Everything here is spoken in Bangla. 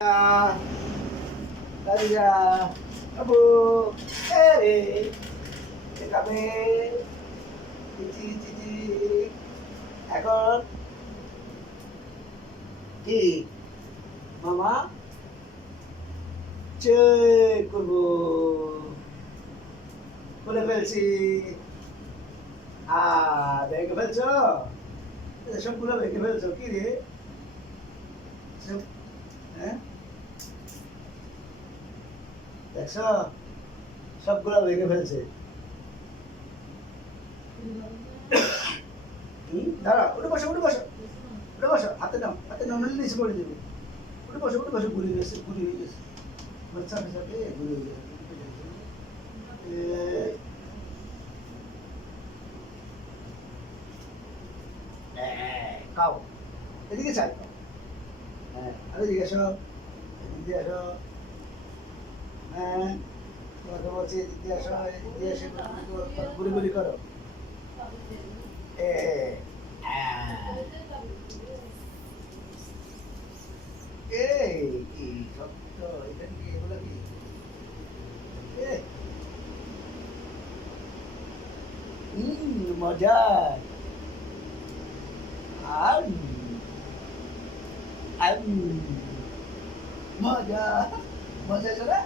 Kaya, abu, kami, চিচি এখন কি মামা চেক করবো বলে ফেলছি ভেঙে ফেলছো সবগুলো ভেঙে ফেলছো কি রে হ্যাঁ দেখছো সবগুলো ভেঙে ফেলছে দাঁড়া উঠে বসো উঠে বসো উঠে বসো হাতে নাও নাহলে নিচে পড়ে দেবে উঠে বসো ঘুরে গেছে ঘুরে হয়ে গেছে বাচ্চার সাথে ঘুরে হয়ে গেছে খাও এদিকে চাই হ্যাঁ আরে এদিকে আসো এদিকে আসো হ্যাঁ তোমাকে বলছি এদিকে আসো এদিকে এসে ঘুরি ঘুরি করো এই কি শব্দ এটা কি এগুলো কি মজা আর মজা মজা করে